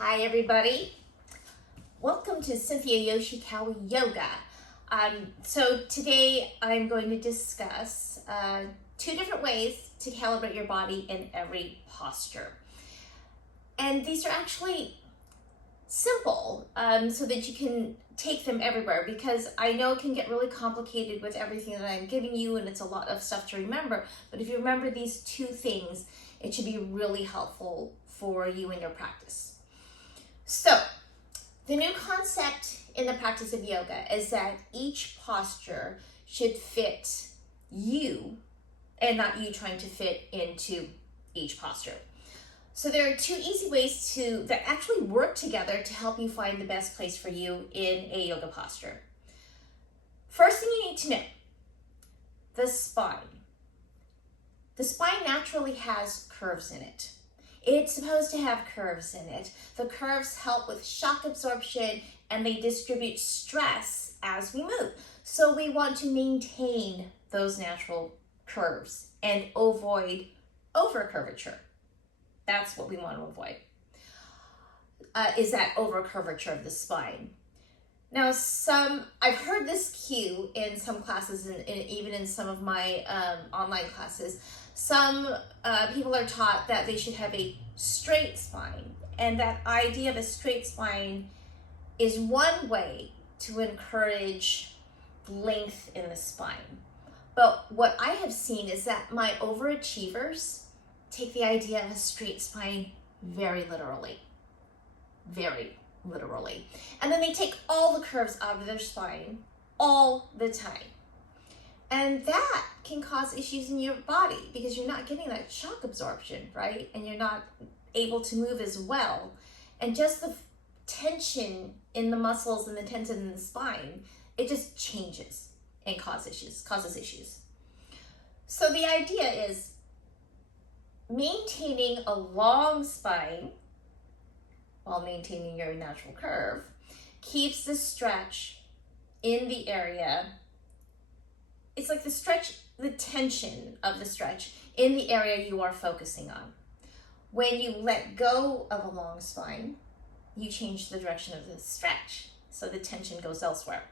Hi everybody, welcome to Cynthia Yoshikawa Yoga. So today I'm going to discuss two different ways to calibrate your body in every posture. And these are actually simple so that you can take them everywhere, because I know it can get really complicated with everything that I'm giving you and it's a lot of stuff to remember. But if you remember these two things, it should be really helpful for you in your practice. So, the new concept in the practice of yoga is that each posture should fit you and not you trying to fit into each posture. So there are two easy ways that actually work together to help you find the best place for you in a yoga posture. First thing you need to know, the spine. The spine naturally has curves in it. It's supposed to have curves in it. The curves help with shock absorption and they distribute stress as we move. So we want to maintain those natural curves and avoid overcurvature. That's what we want to avoid, is that overcurvature of the spine. Now, I've heard this cue in some classes and even in some of my online classes. Some people are taught that they should have a straight spine, and that idea of a straight spine is one way to encourage length in the spine. But what I have seen is that my overachievers take the idea of a straight spine very literally. And then they take all the curves out of their spine all the time. And that can cause issues in your body because you're not getting that shock absorption, right? And you're not able to move as well. And just the tension in the muscles and the tension in the spine, it just changes and causes issues. So the idea is maintaining a long spine while maintaining your natural curve keeps the stretch in the area. It's like the tension of the stretch in the area you are focusing on. When you let go of a long spine, you change the direction of the stretch, so the tension goes elsewhere.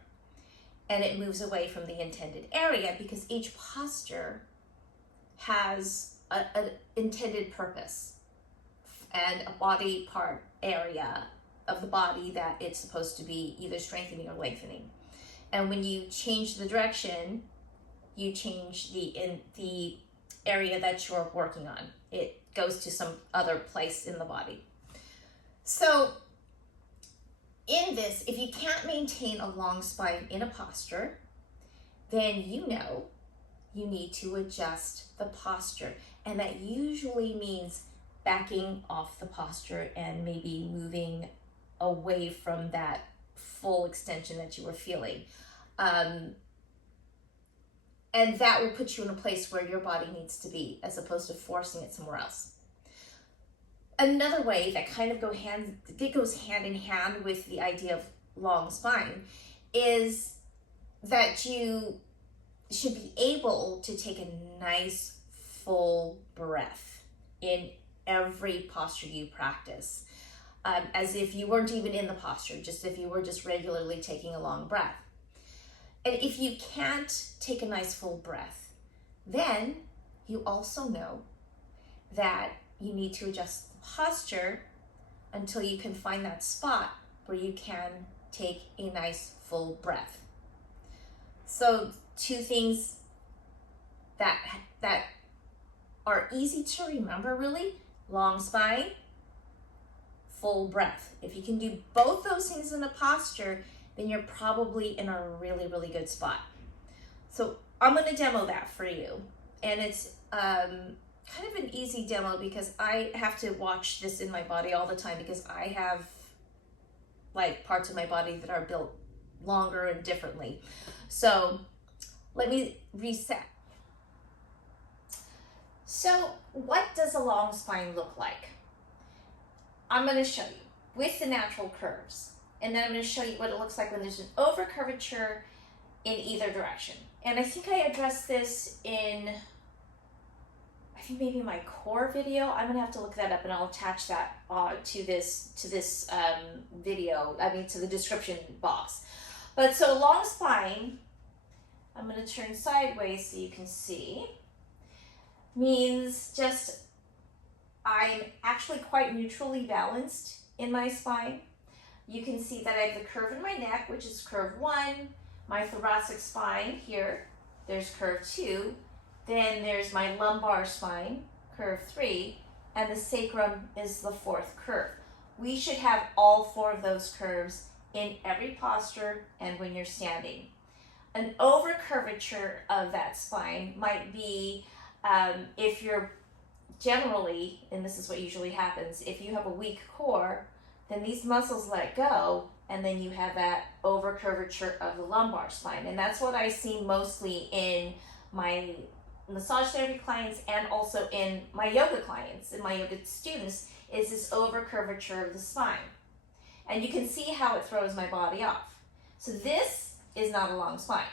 And it moves away from the intended area because each posture has an intended purpose and a body part area of the body that it's supposed to be either strengthening or lengthening. And when you change the direction, you change the area that you're working on. It goes to some other place in the body. So in this, if you can't maintain a long spine in a posture, then you know you need to adjust the posture. And that usually means backing off the posture and maybe moving away from that full extension that you were feeling. And that will put you in a place where your body needs to be, as opposed to forcing it somewhere else. Another way that kind of goes hand in hand with the idea of long spine is that you should be able to take a nice full breath in every posture you practice, as if you weren't even in the posture, just if you were just regularly taking a long breath. And if you can't take a nice full breath, then you also know that you need to adjust the posture until you can find that spot where you can take a nice full breath. So two things that are easy to remember, really: long spine, full breath. If you can do both those things in a posture, then you're probably in a really, really good spot. So I'm going to demo that for you. And it's kind of an easy demo because I have to watch this in my body all the time, because I have like parts of my body that are built longer and differently. So let me reset. So what does a long spine look like? I'm going to show you with the natural curves. And then I'm going to show you what it looks like when there's an overcurvature in either direction. And I think I addressed this in, I think maybe my core video. I'm gonna have to look that up, and I'll attach that to this video. I mean, to the description box. But so long spine, I'm gonna turn sideways so you can see, means just I'm actually quite neutrally balanced in my spine. You can see that I have the curve in my neck, which is curve 1, my thoracic spine here, there's curve 2, then there's my lumbar spine, curve 3, and the sacrum is the 4th curve. We should have all 4 of those curves in every posture and when you're standing. An over curvature of that spine might be if you're generally, and this is what usually happens, if you have a weak core, then these muscles let go, and then you have that over curvature of the lumbar spine. And that's what I see mostly in my massage therapy clients and also in my yoga clients and my yoga students, is this over curvature of the spine. And you can see how it throws my body off. So this is not a long spine.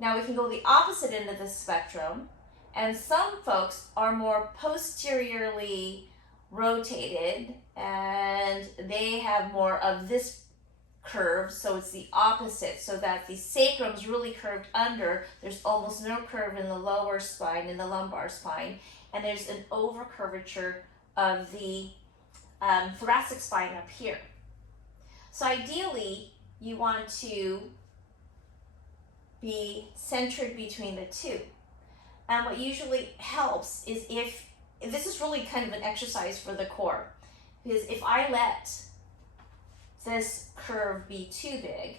Now we can go the opposite end of the spectrum, and some folks are more posteriorly rotated and they have more of this curve, so it's the opposite, so that the sacrum's really curved under. There's almost no curve in the lower spine, in the lumbar spine, and there's an over curvature of the thoracic spine up here. So ideally, you want to be centered between the two. And what usually helps is if this is really kind of an exercise for the core, because if I let this curve be too big,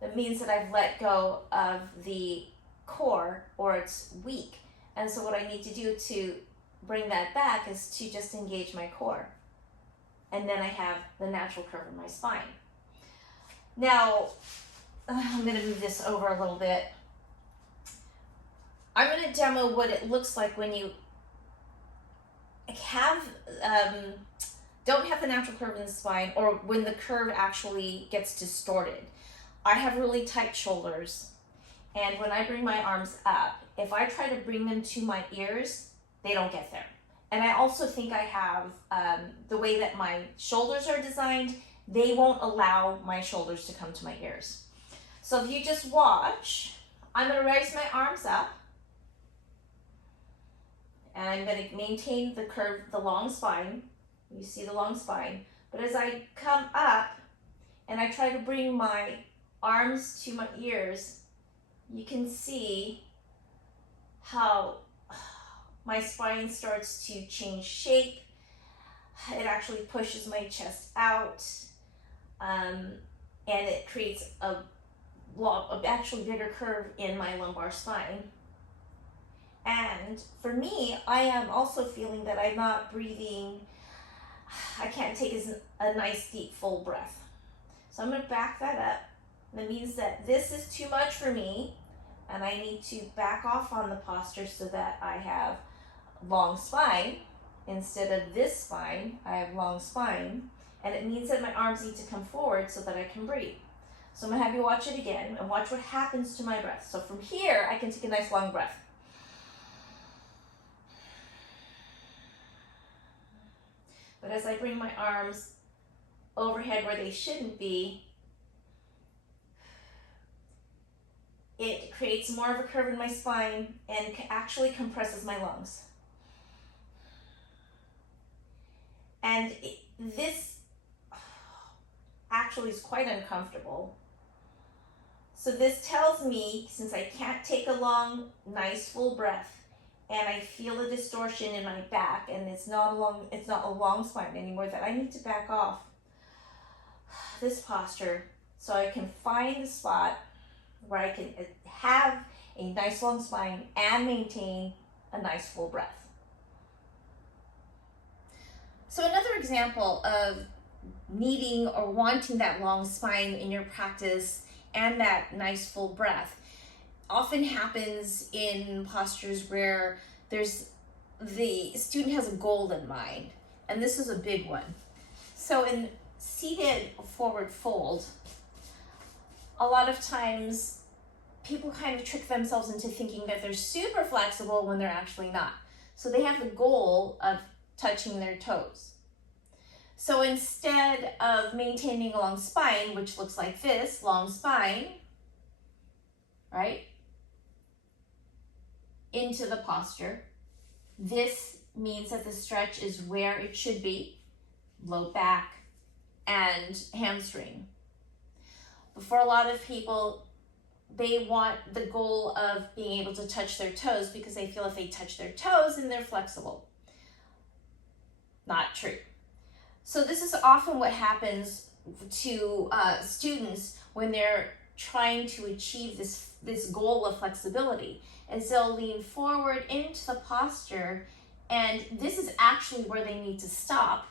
that means that I've let go of the core, or it's weak. And so what I need to do to bring that back is to just engage my core. And then I have the natural curve in my spine. Now, I'm going to move this over a little bit. I'm going to demo what it looks like when you have don't have the natural curve in the spine, or when the curve actually gets distorted. I have really tight shoulders, and when I bring my arms up, if I try to bring them to my ears, they don't get there. And I also think I have the way that my shoulders are designed, they won't allow my shoulders to come to my ears. So if you just watch, I'm going to raise my arms up, and I'm going to maintain the curve, the long spine. You see the long spine. But as I come up and I try to bring my arms to my ears, you can see how my spine starts to change shape. It actually pushes my chest out, and it creates a actually bigger curve in my lumbar spine. And for me, I am also feeling that I'm not breathing, I can't take a nice deep full breath. So I'm going to back that up. That means that this is too much for me, and I need to back off on the posture so that I have long spine. Instead of this spine, I have long spine, and it means that my arms need to come forward so that I can breathe. So I'm going to have you watch it again and watch what happens to my breath. So from here, I can take a nice long breath. But as I bring my arms overhead where they shouldn't be, it creates more of a curve in my spine and actually compresses my lungs. And this actually is quite uncomfortable. So this tells me, since I can't take a long, nice full breath, and I feel a distortion in my back, and it's not a long spine anymore, that I need to back off this posture so I can find the spot where I can have a nice long spine and maintain a nice full breath. So another example of needing or wanting that long spine in your practice and that nice full breath often happens in postures where the student has a goal in mind, and this is a big one. So in seated forward fold, a lot of times people kind of trick themselves into thinking that they're super flexible when they're actually not. So they have the goal of touching their toes. So instead of maintaining a long spine, which looks like this, long spine, right, into the posture, this means that the stretch is where it should be, low back and hamstring. But for a lot of people, they want the goal of being able to touch their toes because they feel if they touch their toes, then they're flexible. Not true. So this is often what happens to students when they're trying to achieve this goal of flexibility, is they'll lean forward into the posture, and this is actually where they need to stop.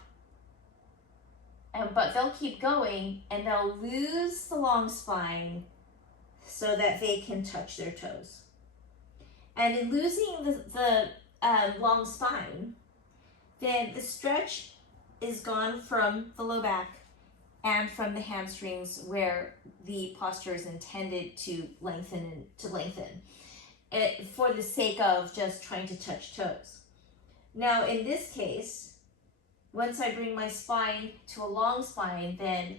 But they'll keep going and they'll lose the long spine so that they can touch their toes. And in losing the long spine, then the stretch is gone from the low back and from the hamstrings where the posture is intended to lengthen for the sake of just trying to touch toes. Now in this case, once I bring my spine to a long spine, then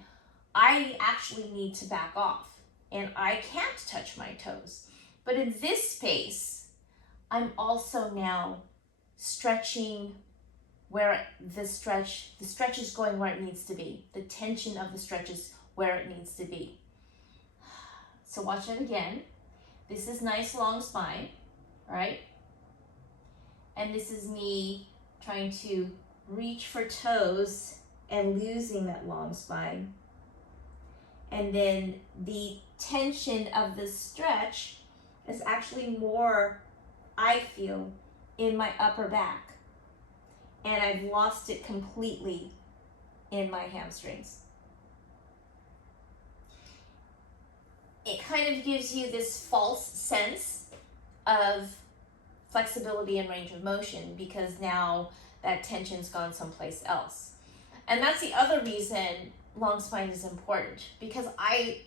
I actually need to back off and I can't touch my toes. But in this space, I'm also now stretching where the stretch is going where it needs to be. The tension of the stretch is where it needs to be. So watch that again. This is nice long spine, right? And this is me trying to reach for toes and losing that long spine. And then the tension of the stretch is actually more, I feel, in my upper back. And I've lost it completely in my hamstrings. It kind of gives you this false sense of flexibility and range of motion because now that tension's gone someplace else. And that's the other reason long spine is important, because I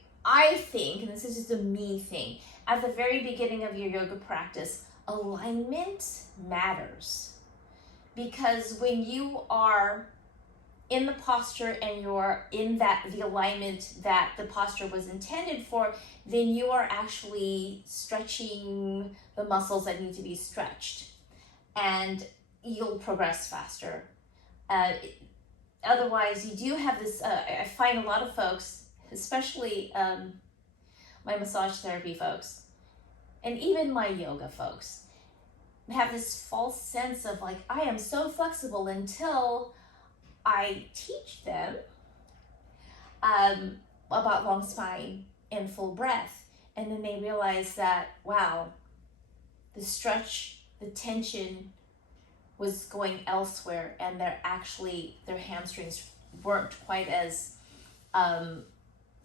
think, and this is just a me thing, at the very beginning of your yoga practice, alignment matters. Because when you are in the posture and you're in the alignment that the posture was intended for, then you are actually stretching the muscles that need to be stretched, and you'll progress faster. Otherwise, you do have this, I find a lot of folks, especially my massage therapy folks, and even my yoga folks, have this false sense of like, I am so flexible until I teach them about long spine and full breath. And then they realize that, wow, the stretch, the tension was going elsewhere, and their hamstrings weren't quite as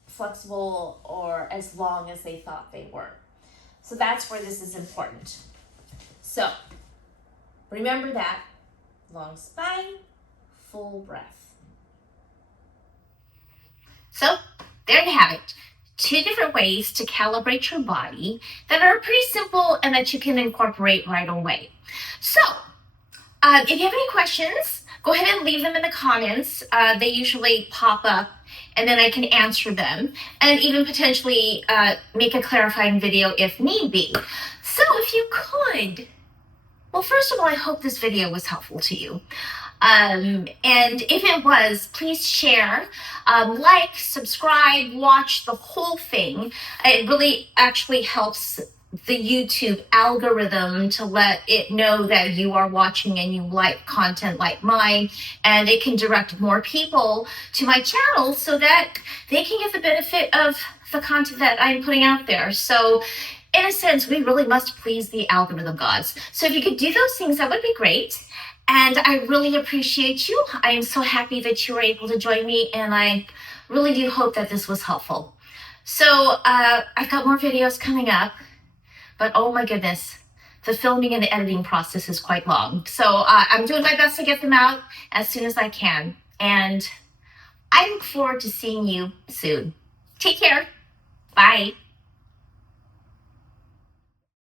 flexible or as long as they thought they were. So that's where this is important. So remember that, long spine, full breath. So there you have it. 2 different ways to calibrate your body that are pretty simple and that you can incorporate right away. So if you have any questions, go ahead and leave them in the comments. They usually pop up and then I can answer them and even potentially make a clarifying video if need be. So if you could, well, first of all, I hope this video was helpful to you. And if it was, please share, like, subscribe, watch the whole thing. It really actually helps the YouTube algorithm to let it know that you are watching and you like content like mine, and it can direct more people to my channel so that they can get the benefit of the content that I'm putting out there. So in a sense, we really must please the algorithm gods. So if you could do those things, that would be great. And I really appreciate you. I am so happy that you were able to join me, and I really do hope that this was helpful. So I've got more videos coming up, but oh my goodness, the filming and the editing process is quite long. So I'm doing my best to get them out as soon as I can. And I look forward to seeing you soon. Take care. Bye.